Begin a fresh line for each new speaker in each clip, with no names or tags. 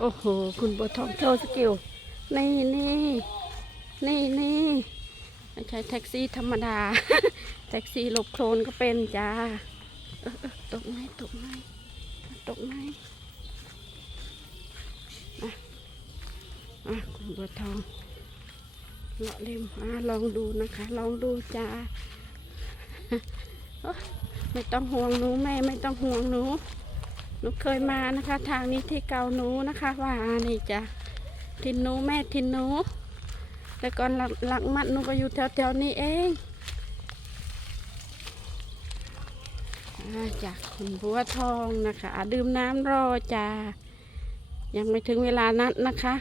โอ้โห คุณบัวทองโชว์สกิล นี่นี่นี่นี่ไม่ใช่แท็กซี่ธรรมดา แท็กซี่หลบโคลนก็เป็นจ้าตกไหมตกไหมตกไหมอะอะคุณบัวทองเลาะเล่มอะลองดูนะคะ ลองดูจ้าไม่ต้องห่วงหนูแม่ไม่ต้องห่วงหนู หนูเคยมานะคะ ทางนี้ที่เกาหนูนะคะ ว่านี่จ้ะทินหนูแม่ทินหนูแต่ก่อนหลักหลักมัดหนูก็อยู่แถวๆนี้เองจากคุณบัวทองนะคะอะดื่มน้ำรอจ้ายังไม่ถึงเวลานัดนะคะ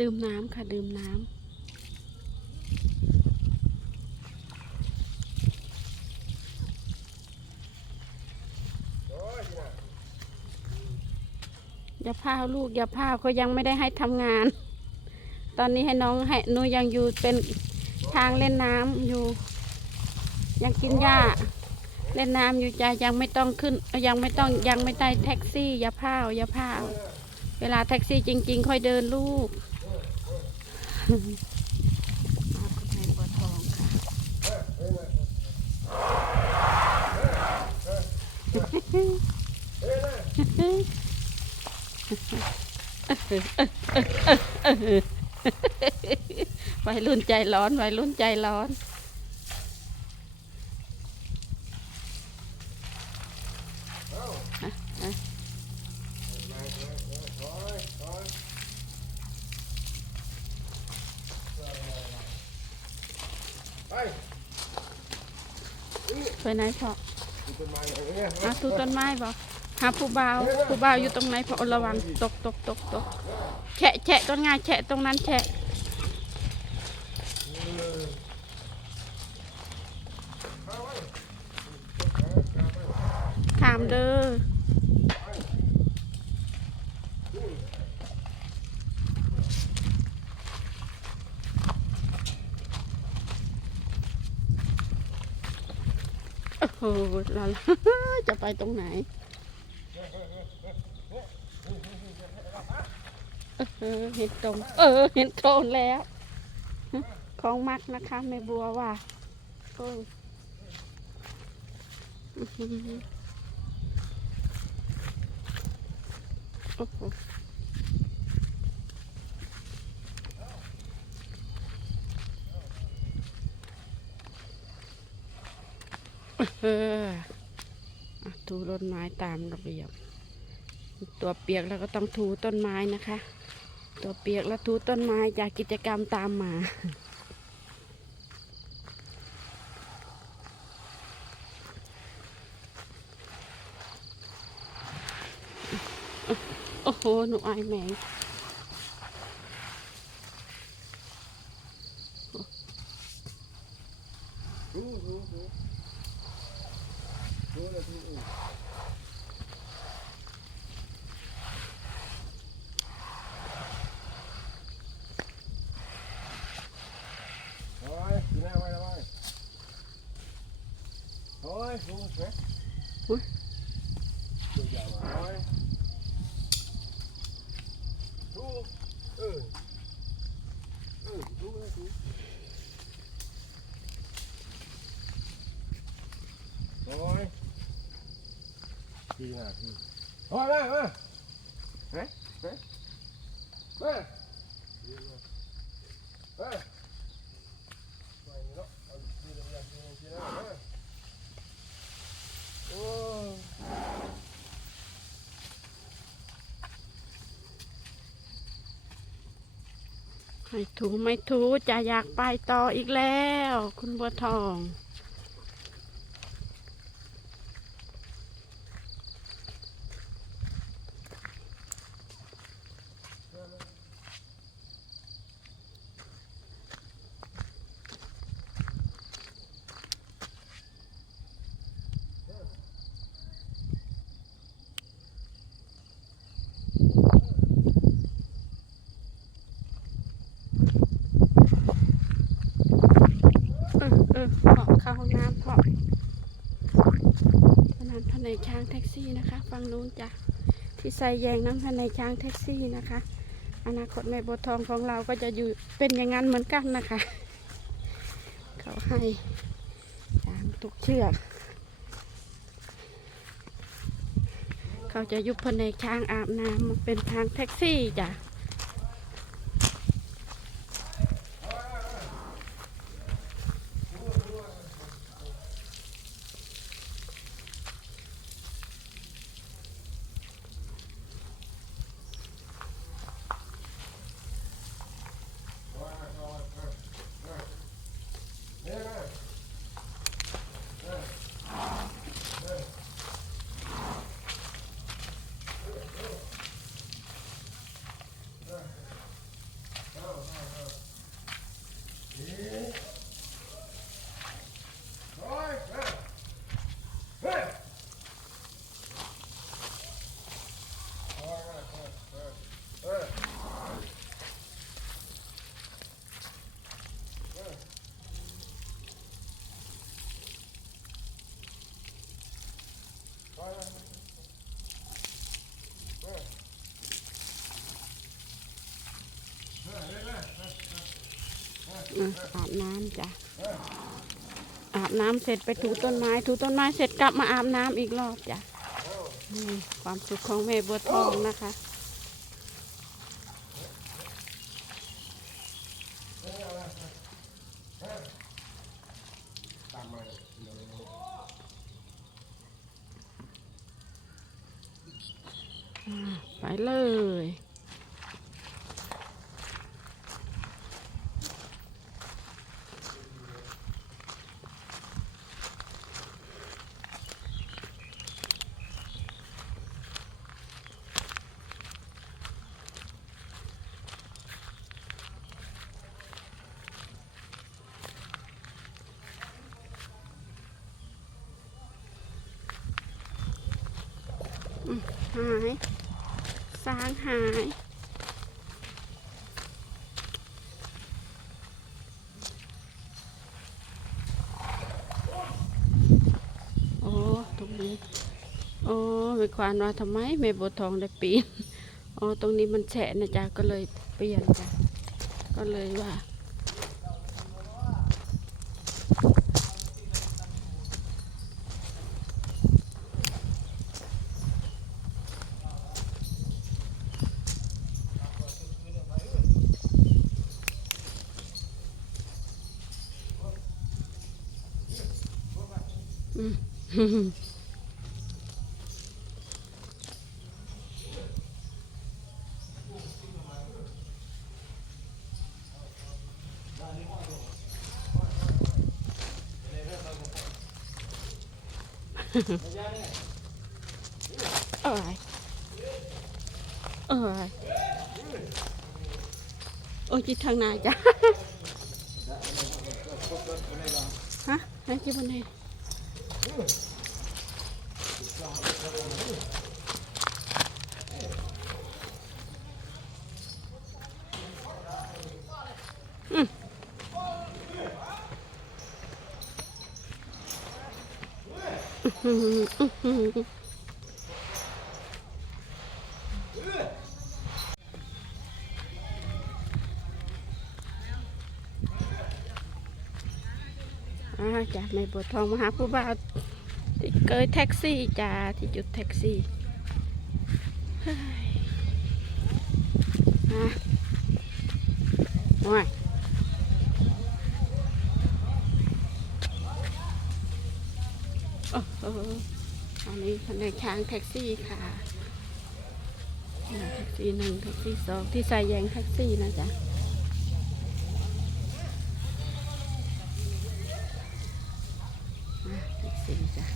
ดื่มน้ำค่ะ ดื่มน้ำอย่าพาลูกอย่าพาวเขายังไม่ได้ให้ทำงาน ตอนนี้ให้น้องให้หนูยังอยู่เป็นทางเล่นน้ำอยู่ ยังกินหญ้าเล่นน้ำอยู่จ้ะยังไม่ต้องขึ้น ยังไม่ต้องยังไม่ได้แท็กซี่ อย่าพาอย่าพาเวลาแท็กซี่จริง ๆ ค่อยเดินลูก อาคุณแม่บัวทองค่ะวัยรุ่นใจร้อนวัยรุ่นใจร้อน
ไป
ไปไหนพ่อ
ดูต้นไม้อย่างเงี้ย
หาทูต้นไม้บ่หาผู้บ่าวผู้บ่าวอยู่ตรงไหนพ่อระวังตกตกตกตกแฉะแฉะต้นงาแฉะตรงนั้นแฉะถามเด้อ โอ้โหลาลาจะไปตรงไหนเออเห็นตรง เออ เห็นโคลนแล้ว ของมักนะคะแม่บัวว่าโอ้โอ้โห ออถูต้นไม้ตามระเบียบ ตัวเปียกแล้วก็ต้องถูต้นไม้นะคะ ตัวเปียกแล้วถูต้นไม้จากกิจกรรมตามมาโอ้โห หนูอายแมง
ดูดูดูดูเลยดูอีกโอ้ยดูหน้าไว้แล้วไว้โอ้ ยดูเสร็จ
อุ๊ย
ดูยาวมาโอ้ยดูเออเออดูเลยดูโอ้ยดีมากพี่โอ้ยมามาเฮ้ยเฮ้ยมาดีมากเฮ้ยไปนี่เนาะเอาดีเลยอย่างดีเลยทีนะเฮ้ยโอ้ย
ไม่ถูไม่ถูจะอยากไปต่ออีกแล้ว คุณบัวทอง
โก
ช้างแท็กซี่นะคะฝั่งนู้นจ้ะที่ใส่แยงน้ำแผนช้างแท็กซี่นะคะ อนาคตแม่บัวทองของเราก็จะอยู่เป็นอย่างนั้นเหมือนกันนะคะ เขาให้ช้างทุกเชือกเขาจะยุบแผนช้างอาบน้ำเป็นทางแท็กซี่จ้ะ อะอาบน้ำจ้ะ อาบน้ำเสร็จไปถูต้นไม้ ถูต้นไม้เสร็จกลับมาอาบน้ำอีกรอบจ้ะนี่ความสุขของแม่บัวทองนะคะไปเลย หายสางหายโอ้ตรงนี้โอ้ไม่ควานว่าทำไมแม่บัวทองได้ปีนอ๋อตรงนี้มันแฉะนะจ๊ะก็เลยเปลี่ยนจ้ะก็เลยว่า เอ้ยเอ้ยโอ้ยจิตทา งหนาจ้ะฮะในเองอืมอื้อหืออื้อหืออ่าจ้ะในบัวทองมาหาผู้บ่าวที่เกยแท็กซี่จ้าที่จุดแท็กซี่เฮ้ยอะโอ้ยโอ้โหอันนี้แผนช้างแท็กซี่ค่ะแท็กซี่หนึ่งแท็กซี่สองที่ใส่แยงแท็กซี่นะจ๊ะ แท็กซี่จ้ะ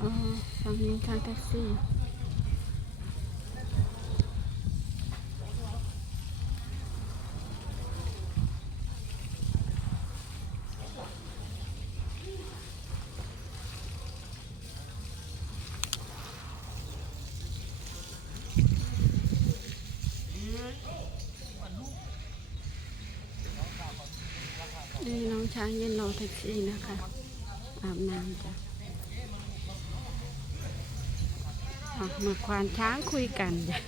อ๋อฝั่งนี้ทางแท็กซี่างยืนรอแท็กซี่นะคะ อาบน้ำจ้ะมาควานช้างคุยกันจ้ะ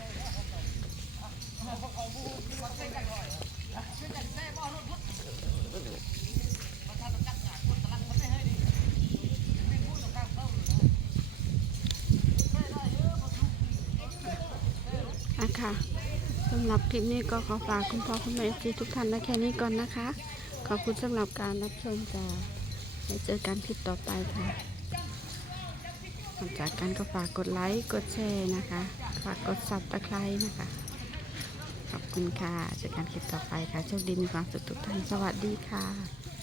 ค่ะสำหรับคลิปนี้ก็ขอฝากคุณพ่อคุณแม่ทีทุกท่านไว้แค่นี้ก่อนนะคะ ขอบคุณสำหรับการรับชมจ้ะไว้เจอกันคลิปต่อไปค่ะหลังจากกันก็ฝากกดไลค์กดแชร์นะคะ ฝากกดซับตะไคร้นะคะ ขอบคุณค่ะเจอกันคลิปต่อไปค่ะโชคดีมีความสุขทุกท่านสวัสดีค่ะ